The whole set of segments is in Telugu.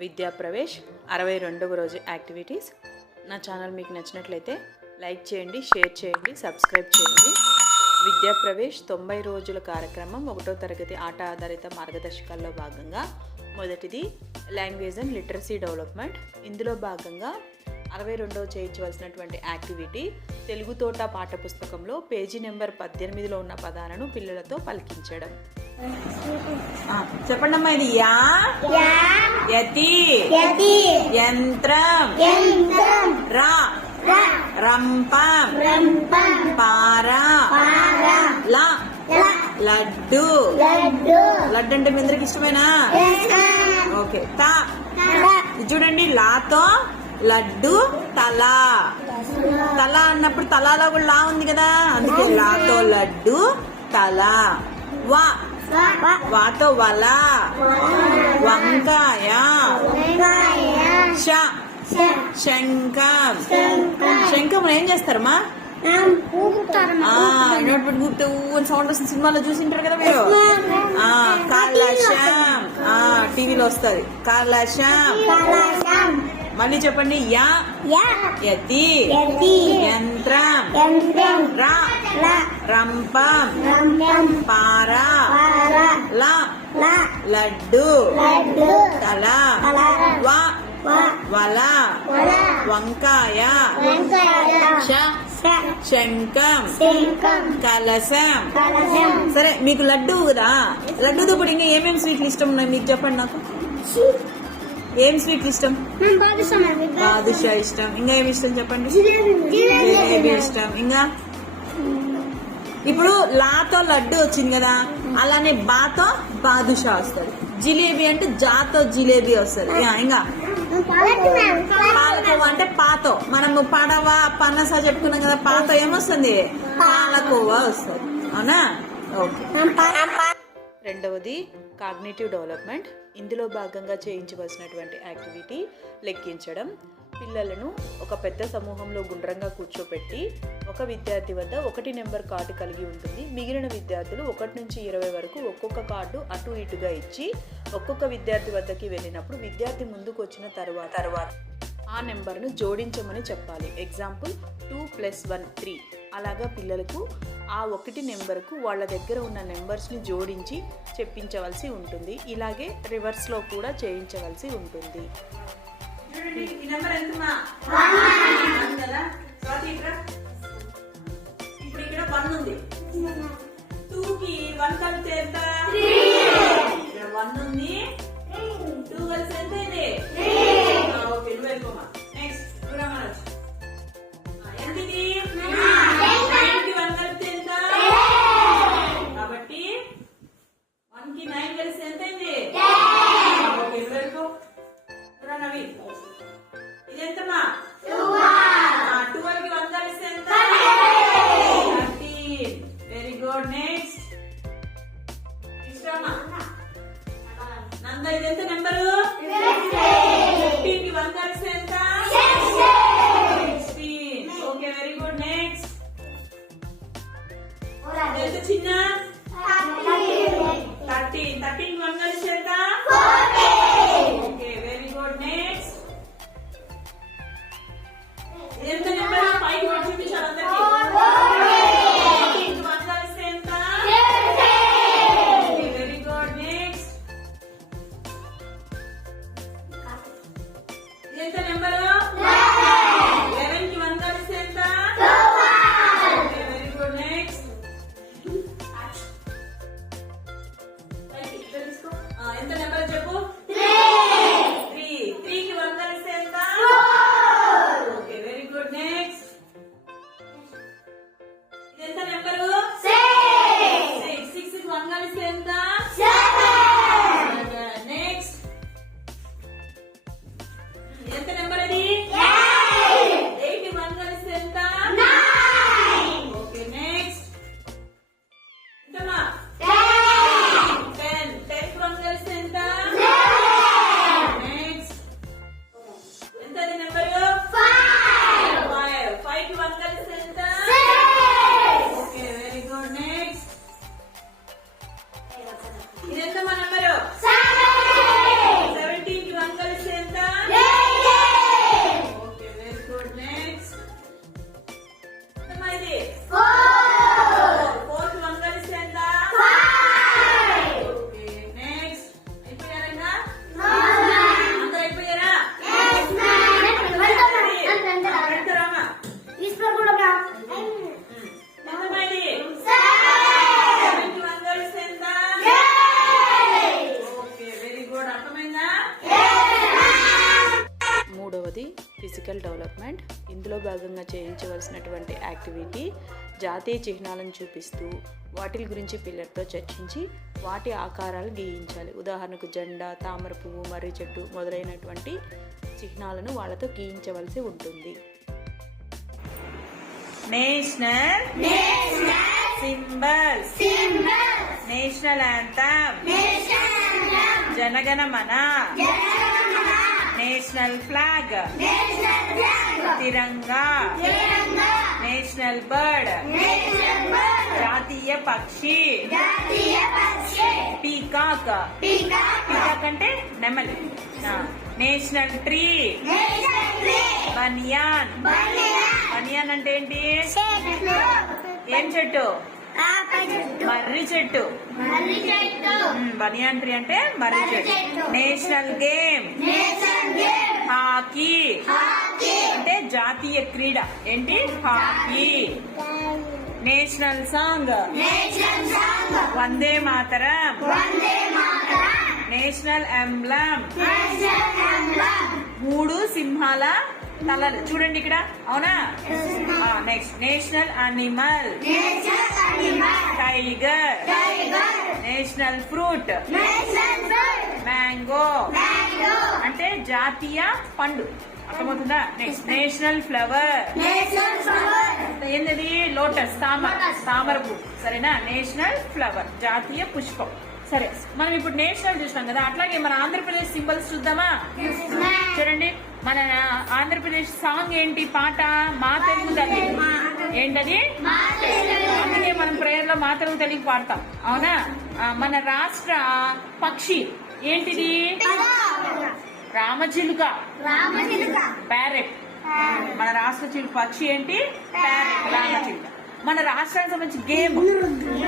విద్యా ప్రవేశ్ అరవై రెండవ రోజు యాక్టివిటీస్. నా ఛానల్ మీకు నచ్చినట్లయితే లైక్ చేయండి షేర్ చేయండి సబ్స్క్రైబ్ చేయండి. విద్యా ప్రవేశ్ తొంభై రోజుల కార్యక్రమం ఒకటో తరగతి ఆట ఆధారిత మార్గదర్శకాల్లో భాగంగా. మొదటిది లాంగ్వేజ్ అండ్ లిటరసీ డెవలప్మెంట్. ఇందులో భాగంగా అరవై రెండవ చేయించవలసినటువంటి యాక్టివిటీ తెలుగు తోట పాఠ్యపుస్తకంలో పేజీ నెంబర్ పద్దెనిమిదిలో ఉన్న పదాలను పిల్లలతో పలికించడం. చెప్పండి అమ్మా ఇది యా? యతి. యంత్రం. యంత్రం. రా. రంపం. రంపం. పారా. పార. లా. లడ్డు లడ్డు. లడ్డు. అంటే మీ అందరికి ఇష్టమేనా? ఓకే. తా. చూడండి లాతో లడ్డు తల. తల అన్నప్పుడు తలాలో కూడా లా ఉంది కదా? అందుకే లాతో లడ్డు తల. వ. వాతో వల వంకాయ. వెంకాయ ష శంఖం. శంఖం. ఏం చేస్తారమ్మా? నం ఊగుతారు అని సౌండ్ వస్తుంది. సినిమాలో చూసింటారు కదా మీరు? ఆ కలశం ఆ టీవీలో వస్తుంది. కలశం మళ్ళీ చెప్పండి. యా యతి యంత్రం రా రంపం పారా లడ్డు తల వల వంకాయ శంఖం కలశం. సరే మీకు లడ్డు కదా లడ్డూతో పాటు ఇంకా ఏమేమి స్వీట్లు ఇష్టం ఉన్నాయి? మీకు చెప్పండి నాకు. ఏం స్వీట్లు ఇష్టం? బాదుషా ఇష్టం. ఇంకా ఏమి ఇష్టం చెప్పండి? జిలేబీ ఇష్టం. ఇంకా? ఇప్పుడు లాతో లడ్డు వచ్చింది కదా అలానే బాతో బాదుషా వస్తుంది. జిలేబీ అంటే జాతో జిలేబీ వస్తుంది. ఇంకా? పాలకోవా అంటే పాతో. మనము పడవ పనస చెప్పుకున్నాం కదా పాతో ఏమొస్తుంది? పాలకోవా. వస్తుంది. అవునా? ఓకే. రెండవది కాగ్నేటివ్ డెవలప్మెంట్. ఇందులో భాగంగా చేయించవలసినటువంటి యాక్టివిటీ లెక్కించడం. పిల్లలను ఒక పెద్ద సమూహంలో గుండ్రంగా కూర్చోపెట్టి ఒక విద్యార్థి వద్ద ఒకటి నెంబర్ కార్డు కలిగి ఉంటుంది. మిగిలిన విద్యార్థులు ఒకటి నుంచి ఇరవై వరకు ఒక్కొక్క కార్డు అటు ఇటుగా ఇచ్చి ఒక్కొక్క విద్యార్థి వద్దకి వెళ్ళినప్పుడు విద్యార్థి ముందుకు వచ్చిన తర్వాత తర్వాత ఆ నెంబర్ను జోడించమని చెప్పాలి. Example two plus one three. అలాగా పిల్లలకు ఆ ఒకటి నెంబర్కు వాళ్ళ దగ్గర ఉన్న నెంబర్స్ని జోడించి చెప్పించవలసి ఉంటుంది. ఇలాగే రివర్స్లో కూడా చేయించవలసి ఉంటుంది. ఇప్పుడు ఇక్కడ వన్ ఉంది. వన్ కలిపితే ఎంత? ఇక్కడ వన్ ఉంది. టూ కలిసి ఎంత ఎంతమా మూడవది ఫిజికల్ డెవలప్మెంట్. ఇందులో భాగంగా చేయించవలసినటువంటి యాక్టివిటీ జాతీయ చిహ్నాలను చూపిస్తూ వాటి గురించి పిల్లలతో చర్చించి వాటి ఆకారాలు గీయించాలి. ఉదాహరణకు జెండా తామర పువ్వు మర్రి చెట్టు మొదలైనటువంటి చిహ్నాలను వాళ్ళతో గీయించవలసి ఉంటుంది. National symbols. National anthem. Jana Gana Mana. National flag. Tiranga. National bird. జాతీయ పక్షి. పీకాక్. పీకాక్. అంటే నెమలి. National tree. బనియాన్. బనియాన్. అంటే ఏంటి? ఏం చెట్టు? మర్రి చెట్టు. బనియాన్ ట్రీ అంటే మర్రి చెట్టు. National game. హాకీ. అంటే జాతీయ క్రీడ. ఏంటి? Hockey. National song. Vande Mataram. National emblem. మూడు సింహాల తలలు. చూడండి ఇక్కడ. అవునా? Next national animal tiger national fruit mango అంటే జాతీయ పండు. అర్థమవుతుందా? నెక్స్ట్ నేషనల్ ఫ్లవర్ ఏంటది లోటస్ తామర. తామర పువ్వు. సరేనా? నేషనల్ ఫ్లవర్ జాతీయ పుష్పం. సరే మనం ఇప్పుడు నేషనల్ చూసినాం కదా అట్లాగే మన ఆంధ్రప్రదేశ్ సింబల్స్ చూద్దామా? చూడండి మన ఆంధ్రప్రదేశ్ సాంగ్ ఏంటి పాట? మా తెలుగు తల్లి. ఏంటది? అందుకే మనం ప్రేయర్లో మా తెలుగు తల్లికి పాడతాం. అవునా? మన రాష్ట్ర పక్షి ఏంటిది? రామచిలుక. ప్యారెట్ మన రాష్ట్ర చిలుక పక్షి ఏంటి? ప్యారెట్ రామచిలుక. మన రాష్ట్రానికి సంబంధించి గేమ్.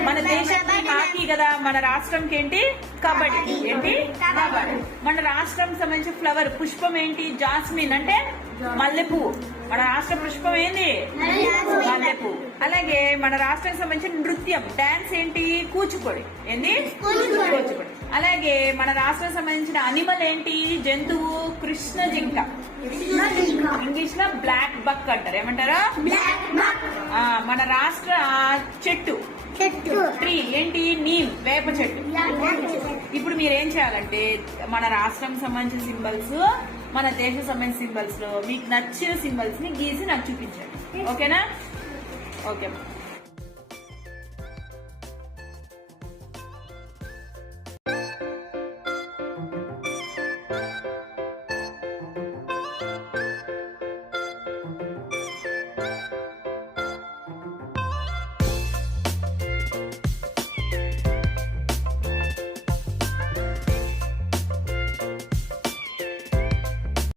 మన దేశానికి హాకీ కదా మన రాష్ట్రంకి ఏంటి? కబడ్డీ. ఏంటి? కబడ్డీ. మన రాష్ట్రం సంబంధించి ఫ్లవర్ పుష్పం ఏంటి? జాస్మిన్ అంటే మల్లెపువ్వు మన రాష్ట్ర పుష్పం ఏంది? మల్లెపువ్వు అలాగే మన రాష్ట్రానికి సంబంధించిన నృత్యం డాన్స్ ఏంటి? కూచిపూడి. ఏంది? కూచిపూడి. అలాగే మన రాష్ట్రానికి సంబంధించిన అనిమల్ ఏంటి? జంతువు కృష్ణ జింక. ఇంగ్లీష్లో బ్లాక్ బక్ అంటారు. ఏమంటారు? మన రాష్ట్ర చెట్టు. చెట్టు. ట్రీ ఏంటి? నీమ్ వేప చెట్టు. ఇప్పుడు మీరు ఏం చేయాలంటే మన రాష్ట్రం సంబంధించిన సింబల్స్ మన దేశ సంబంధించిన సింబల్స్లో మీకు నచ్చిన సింబల్స్ని గీసి నాకు చూపించండి. ఓకేనా ఓకే